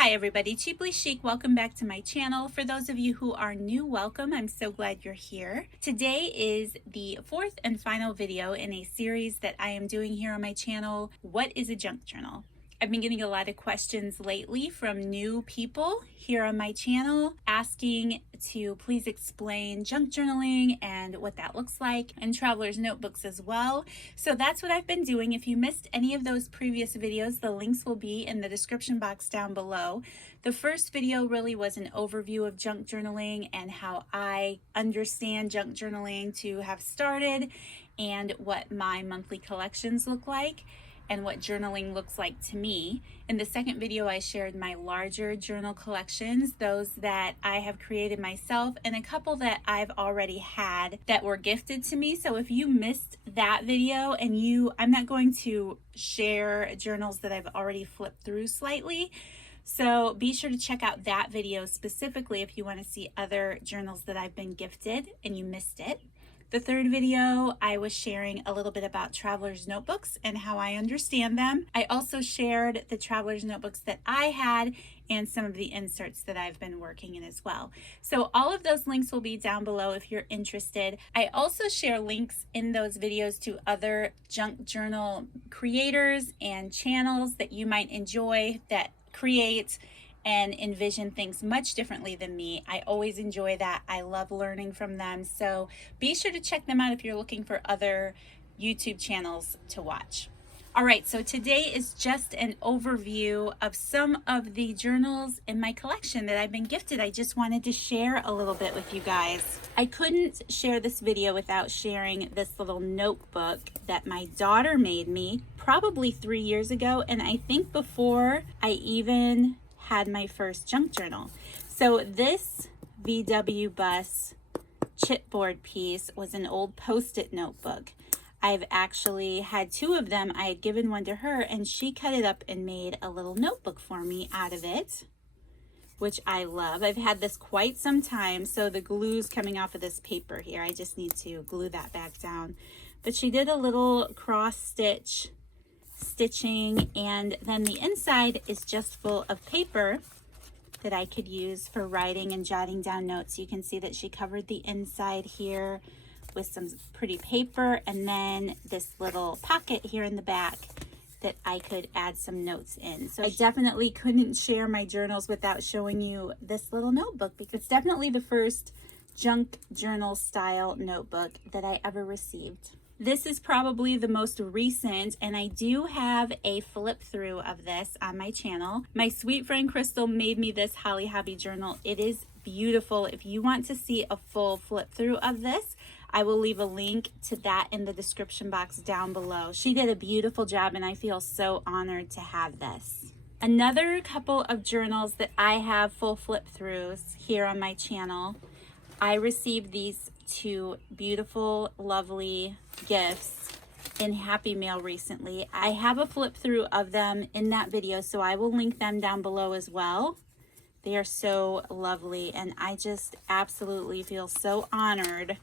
Hi everybody, Cheaply Chic. Welcome back to my channel. For those of you who are new, welcome. I'm so glad you're here. Today is the fourth and final video in a series that I am doing here on my channel. What is a junk journal? I've been getting a lot of questions lately from new people here on my channel asking to please explain junk journaling and what that looks like, and traveler's notebooks as well. So that's what I've been doing. If you missed any of those previous videos, the links will be in the description box down below. The first video really was an overview of junk journaling and how I understand junk journaling to have started and what my monthly collections look like and what journaling looks like to me. In the second video, I shared my larger journal collections, those that I have created myself and a couple that I've already had that were gifted to me. So if you missed that video and I'm not going to share journals that I've already flipped through slightly. So be sure to check out that video specifically if you want to see other journals that I've been gifted and you missed it. The third video, I was sharing a little bit about traveler's notebooks and how I understand them. I also shared the traveler's notebooks that I had and some of the inserts that I've been working in as well. So all of those links will be down below if you're interested. I also share links in those videos to other junk journal creators and channels that you might enjoy that create and envision things much differently than me. I always enjoy that. I love learning from them. So be sure to check them out if you're looking for other YouTube channels to watch. All right, so today is just an overview of some of the journals in my collection that I've been gifted. I just wanted to share a little bit with you guys. I couldn't share this video without sharing this little notebook that my daughter made me probably 3 years ago, and I think before I even had my first junk journal. So this VW bus chipboard piece was an old Post-it notebook. I've actually had two of them. I had given one to her and she cut it up and made a little notebook for me out of it, which I love. I've had this quite some time, so the glue's coming off of this paper here. I just need to glue that back down. But she did a little cross stitching, and then the inside is just full of paper that I could use for writing and jotting down notes. You can see that she covered the inside here with some pretty paper, and then this little pocket here in the back that I could add some notes in. So I definitely couldn't share my journals without showing you this little notebook, because it's definitely the first junk journal style notebook that I ever received. This is probably the most recent, and I do have a flip through of this on my channel. My sweet friend Crystal made me this Holly Hobby journal. It is beautiful. If you want to see a full flip through of this, I will leave a link to that in the description box down below. She did a beautiful job and I feel so honored to have this. Another couple of journals that I have full flip throughs here on my channel. I received these two beautiful, lovely gifts in Happy Mail recently. I have a flip through of them in that video, so I will link them down below as well. They are so lovely and I just absolutely feel so honored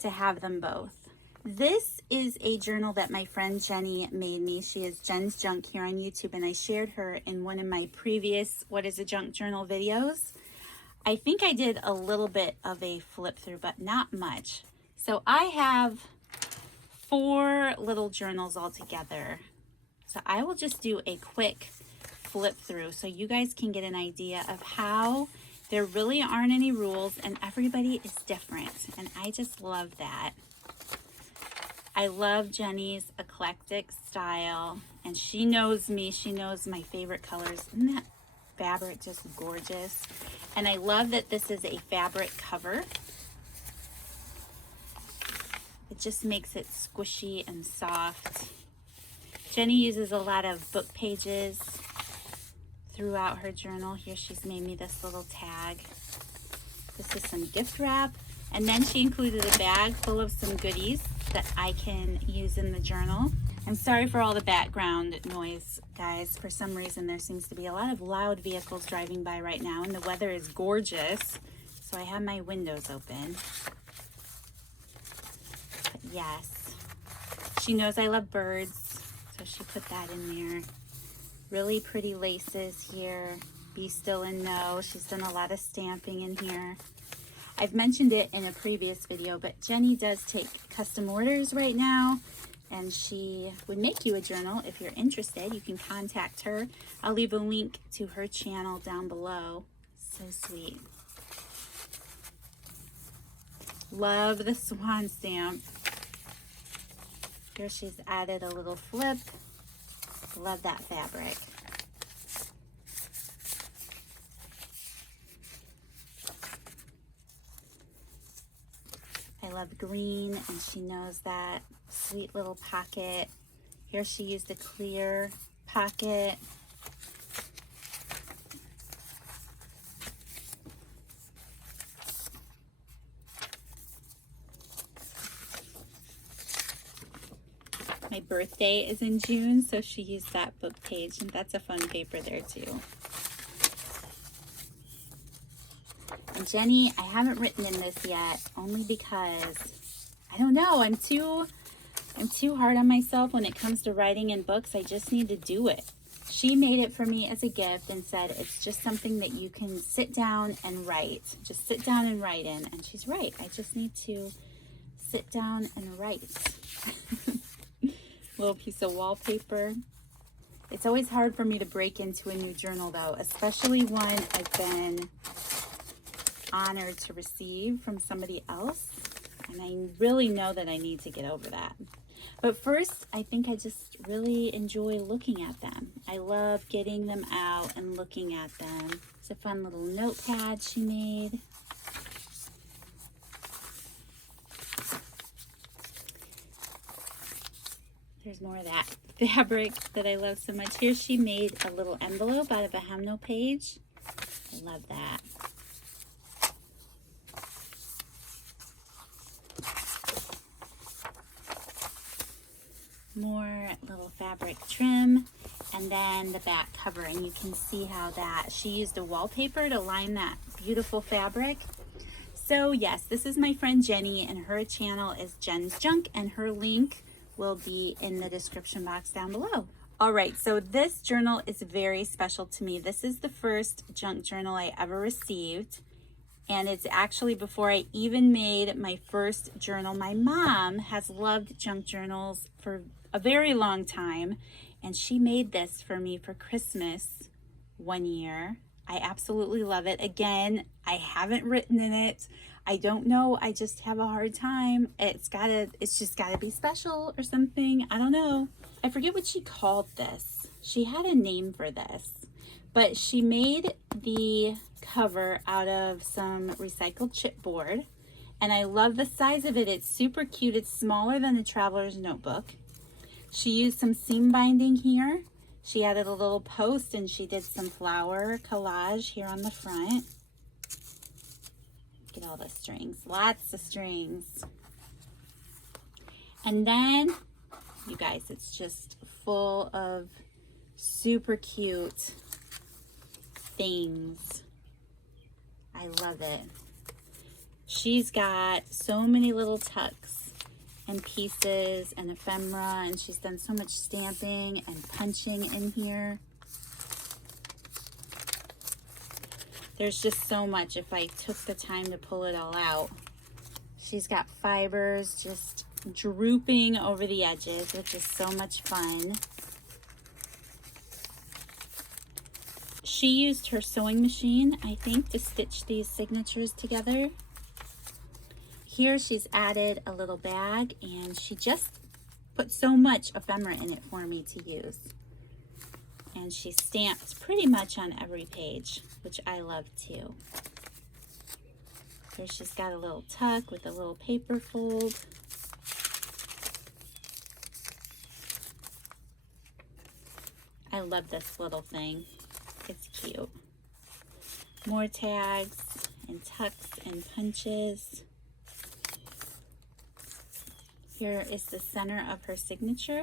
to have them both. This is a journal that my friend Jenny made me. She is Jen's Junk here on YouTube, and I shared her in one of my previous What is a Junk Journal videos. I think I did a little bit of a flip through, but not much. So I have 4 little journals all together. So I will just do a quick flip through so you guys can get an idea of how there really aren't any rules and everybody is different. And I just love that. I love Jenny's eclectic style, and she knows me. She knows my favorite colors. Isn't that fabric just gorgeous? And I love that this is a fabric cover. It just makes it squishy and soft. Jenny uses a lot of book pages throughout her journal. Here she's made me this little tag. This is some gift wrap, and then she included a bag full of some goodies that I can use in the journal. I'm sorry for all the background noise, guys. For some reason there seems to be a lot of loud vehicles driving by right now, and the weather is gorgeous, so I have my windows open. But yes, she knows I love birds, so she put that in there. Really pretty laces here. Be Still and Know. She's done a lot of stamping in here. I've mentioned it in a previous video, but Jenny does take custom orders right now, and she would make you a journal. If you're interested, you can contact her. I'll leave a link to her channel down below. So sweet. Love the swan stamp. Here she's added a little flip. Love that fabric. I love green, and she knows that. Sweet little pocket. Here she used a clear pocket. My birthday is in June, so she used that book page, and that's a fun paper there too. And Jenny, I haven't written in this yet, only because, I don't know, I'm too hard on myself when it comes to writing in books. I just need to do it. She made it for me as a gift and said it's just something that you can sit down and write. Just sit down and write in. And she's right. I just need to sit down and write. Little piece of wallpaper. It's always hard for me to break into a new journal though, especially one I've been honored to receive from somebody else. And I really know that I need to get over that. But first, I think I just really enjoy looking at them. I love getting them out and looking at them. It's a fun little notepad she made. There's more of that fabric that I love so much. Here she made a little envelope out of a hemno page. I love that. More little fabric trim, and then the back cover, and you can see how that she used a wallpaper to line that beautiful fabric. So yes, this is my friend Jenny, and her channel is Jen's Junk, and her link will be in the description box down below. All right, so this journal is very special to me. This is the first junk journal I ever received, and it's actually before I even made my first journal. My mom has loved junk journals for a very long time, and she made this for me for Christmas one year. I absolutely love it. Again, I haven't written in it. I don't know. I just have a hard time. It's just gotta be special or something. I don't know. I forget what she called this. She had a name for this, but she made the cover out of some recycled chipboard, and I love the size of it. It's super cute. It's smaller than a traveler's notebook. She used some seam binding here. She added a little post, and she did some flower collage here on the front. Look at all the strings, lots of strings. And then, you guys, it's just full of super cute things. I love it. She's got so many little tucks and pieces and ephemera, and she's done so much stamping and punching in here. There's just so much if I took the time to pull it all out. She's got fibers just drooping over the edges, which is so much fun. She used her sewing machine, I think, to stitch these signatures together. Here she's added a little bag, and she just put so much ephemera in it for me to use. And she stamped pretty much on every page, which I love too. Here she's got a little tuck with a little paper fold. I love this little thing. It's cute. More tags and tucks and punches. Here is the center of her signature.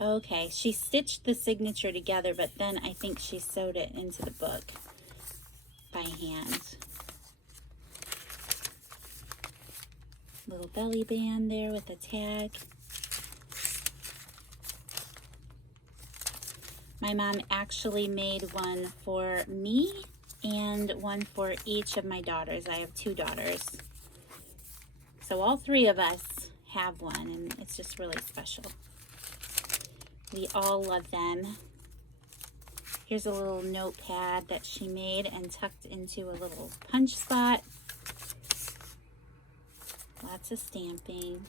Okay, she stitched the signature together, but then I think she sewed it into the book by hand. Little belly band there with a tag. My mom actually made one for me and one for each of my daughters. I have 2 daughters. So all 3 of us have one, and it's just really special. We all love them. Here's a little notepad that she made and tucked into a little punch spot. Lots of stamping.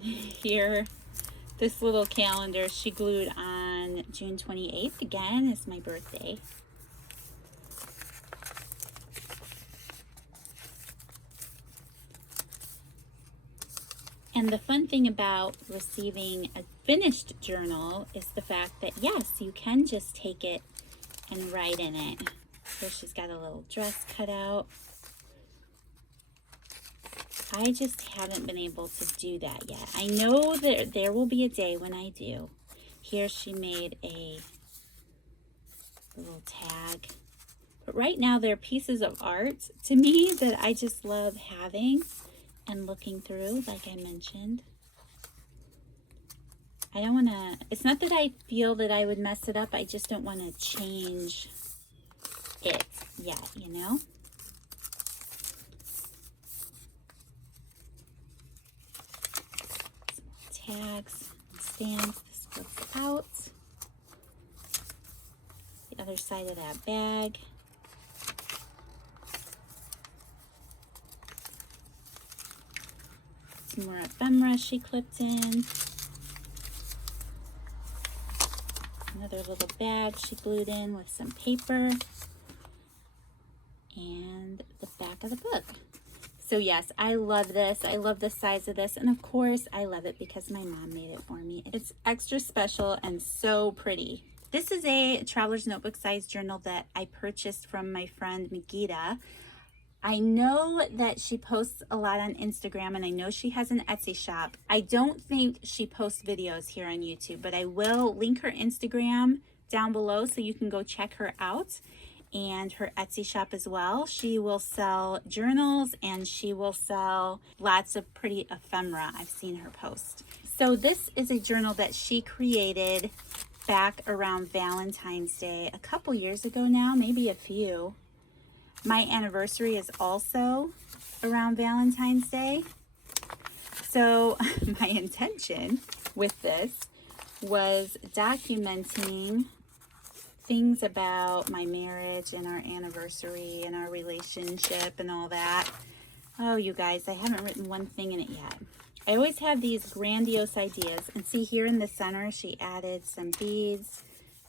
Here, this little calendar she glued on June 28th. Again, is my birthday. And the fun thing about receiving a finished journal is the fact that, yes, you can just take it and write in it. Here she's got a little dress cut out. I just haven't been able to do that yet. I know that there will be a day when I do. Here she made a little tag. But right now they're pieces of art to me that I just love having and looking through, like I mentioned. I don't want to, it's not that I feel that I would mess it up, I just don't want to change it yet, you know? Some more tags and stamps. This flips out. The other side of that bag. Some more ephemera she clipped in. Another little bag she glued in with some paper. And the back of the book. So yes, I love this. I love the size of this. And of course, I love it because my mom made it for me. It's extra special and so pretty. This is a Traveler's Notebook size journal that I purchased from my friend Megita. I know that she posts a lot on Instagram, and I know she has an Etsy shop. I don't think she posts videos here on YouTube, but I will link her Instagram down below so you can go check her out, and her Etsy shop as well. She will sell journals and she will sell lots of pretty ephemera. I've seen her post. So this is a journal that she created back around Valentine's Day a couple years ago now, maybe a few. My anniversary is also around Valentine's Day. So my intention with this was documenting things about my marriage and our anniversary and our relationship and all that. Oh, you guys, I haven't written one thing in it yet. I always have these grandiose ideas. And see here in the center, she added some beads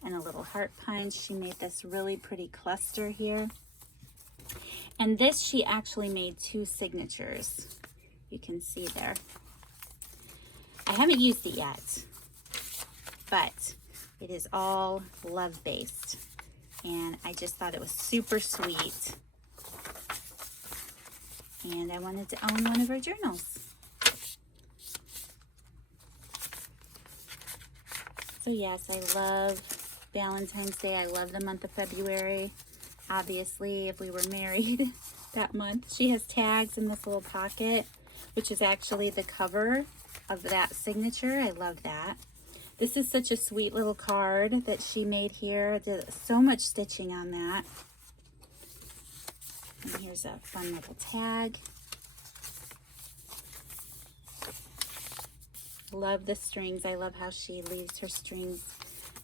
and a little heart punch. She made this really pretty cluster here. And this, she actually made 2 signatures. You can see there. I haven't used it yet, but it is all love-based. And I just thought it was super sweet. And I wanted to own one of her journals. So yes, I love Valentine's Day. I love the month of February. Obviously, if we were married that month. She has tags in this little pocket, which is actually the cover of that signature. I love that. This is such a sweet little card that she made here. Did so much stitching on that. And here's a fun little tag. Love the strings. I love how she leaves her strings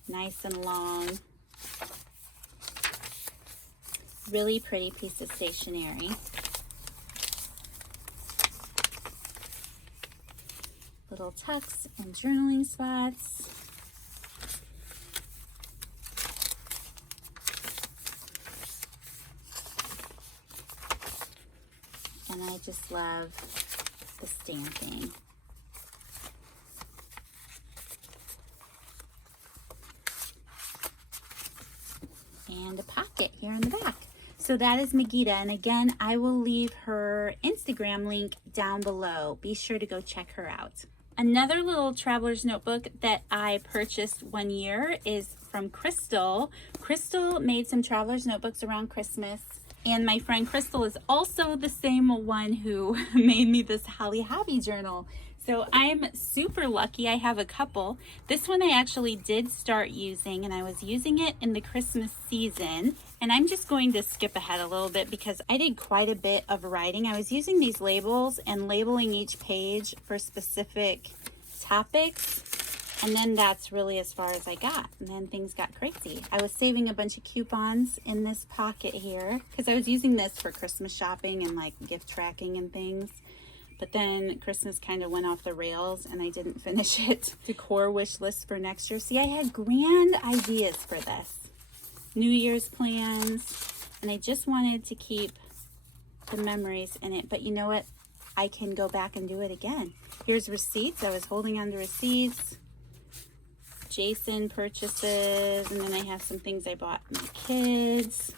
nice and long. Really pretty piece of stationery. Little tucks and journaling spots. And I just love the stamping. And a pocket here in the back. So that is Megita, and again, I will leave her Instagram link down below. Be sure to go check her out. Another little traveler's notebook that I purchased one year is from Crystal. Crystal made some traveler's notebooks around Christmas. And my friend Crystal is also the same one who made me this Holly Hobby journal. So I'm super lucky. I have a couple. This one I actually did start using, and I was using it in the Christmas season. And I'm just going to skip ahead a little bit because I did quite a bit of writing. I was using these labels and labeling each page for specific topics. And then that's really as far as I got. And then things got crazy. I was saving a bunch of coupons in this pocket here because I was using this for Christmas shopping and like gift tracking and things. But then Christmas kind of went off the rails and I didn't finish it. Decor wish list for next year. See, I had grand ideas for this. New Year's plans. And I just wanted to keep the memories in it. But you know what? I can go back and do it again. Here's receipts. I was holding on to receipts. Jason purchases, and then I have some things I bought my kids.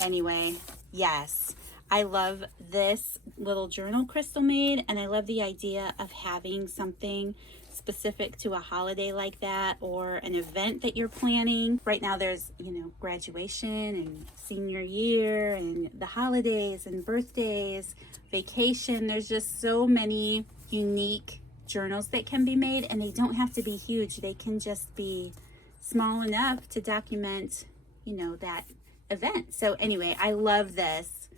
Anyway, yes, I love this little journal Crystal made, and I love the idea of having something specific to a holiday like that or an event that you're planning. Right now there's, you know, graduation and senior year and the holidays and birthdays, vacation. There's just so many unique journals that can be made, and they don't have to be huge. They can just be small enough to document, you know, that event. So anyway, I love this.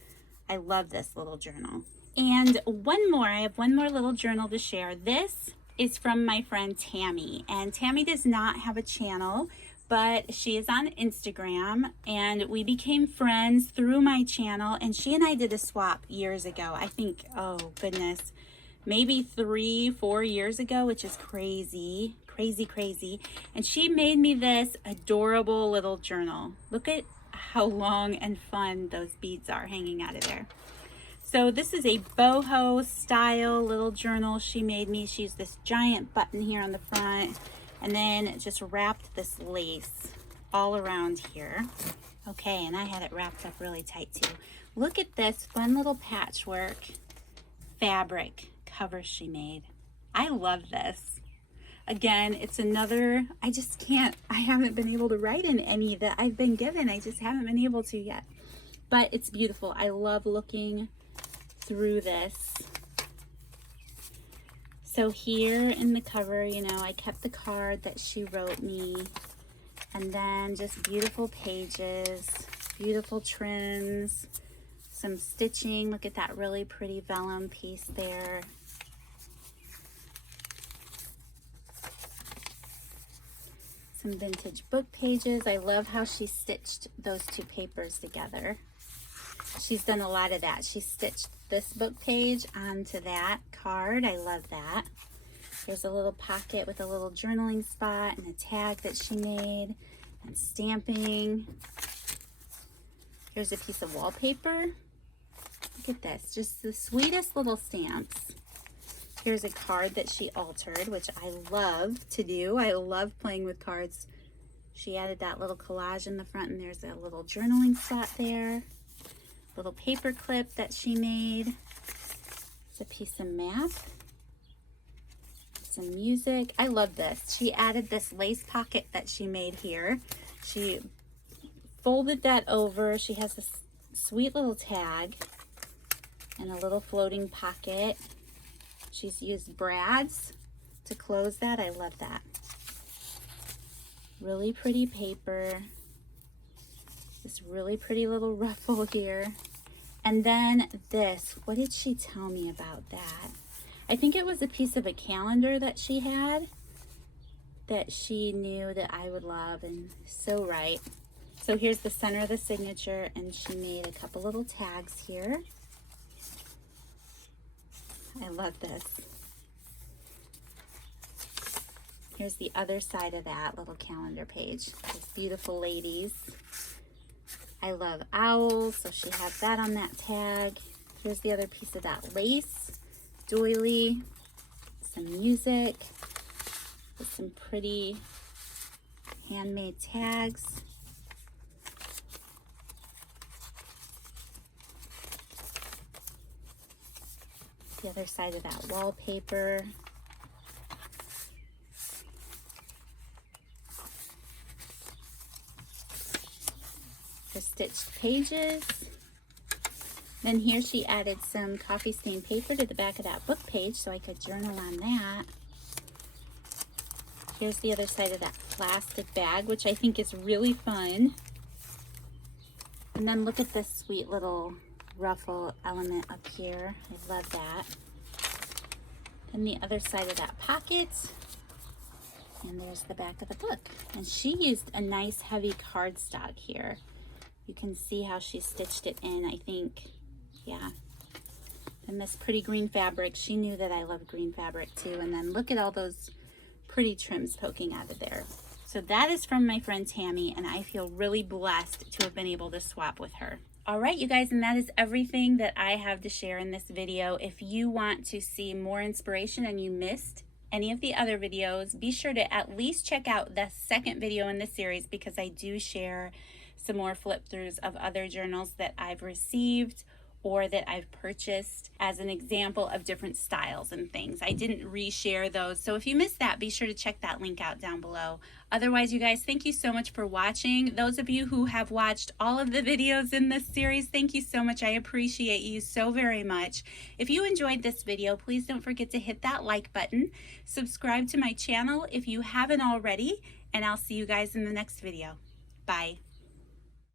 I love this little journal. And I have one more little journal to share. This is from my friend Tammy, and Tammy does not have a channel, but she is on Instagram, and we became friends through my channel, and she and I did a swap years ago. I think, oh goodness, maybe 3-4 years ago, which is crazy. And she made me this adorable little journal. Look at how long and fun those beads are hanging out of there. So this is a boho style little journal she made me. She used this giant button here on the front, and then just wrapped this lace all around here. Okay, and I had it wrapped up really tight too. Look at this fun little patchwork fabric cover she made. I love this. Again, it's another, I haven't been able to write in any that I've been given. I just haven't been able to yet. But it's beautiful. I love looking through this. So here in the cover, you know, I kept the card that she wrote me, and then just beautiful pages, beautiful trims, some stitching. Look at that really pretty vellum piece there. Some vintage book pages. I love how she stitched those two papers together. She's done a lot of that. She stitched this book page onto that card. I love that. Here's a little pocket with a little journaling spot and a tag that she made and stamping. Here's a piece of wallpaper. Look at this, just the sweetest little stamps. Here's a card that she altered, which I love to do. I love playing with cards. She added that little collage in the front, and there's a little journaling spot there. Little paper clip that she made. It's a piece of map. Some music. I love this. She added this lace pocket that she made here. She folded that over. She has this sweet little tag and a little floating pocket. She's used brads to close that. I love that. Really pretty paper. This really pretty little ruffle here. And then this, what did she tell me about that? I think it was a piece of a calendar that she had that she knew that I would love, and so right. So here's the center of the signature, and she made a couple little tags here. I love this. Here's the other side of that little calendar page. These beautiful ladies. I love owls, so she has that on that tag. Here's the other piece of that lace, doily, some music, with some pretty handmade tags. The other side of that wallpaper. her stitched pages. Then here she added some coffee stain paper to the back of that book page so I could journal on that. Here's the other side of that plastic bag, which I think is really fun. And then look at this sweet little ruffle element up here. I love that. And the other side of that pocket. And there's the back of the book. And she used a nice heavy cardstock here. You can see how she stitched it in, I think. Yeah. And this pretty green fabric. She knew that I love green fabric too. And then look at all those pretty trims poking out of there. So that is from my friend Tammy, and I feel really blessed to have been able to swap with her. All right, you guys, and that is everything that I have to share in this video. If you want to see more inspiration and you missed any of the other videos, be sure to at least check out the second video in this series, because I do share some more flip throughs of other journals that I've received or that I've purchased as an example of different styles and things. I didn't reshare those, so if you missed that, be sure to check that link out down below. Otherwise, you guys, thank you so much for watching. Those of you who have watched all of the videos in this series, thank you so much. I appreciate you so very much. If you enjoyed this video, please don't forget to hit that like button. Subscribe to my channel if you haven't already, and I'll see you guys in the next video. Bye.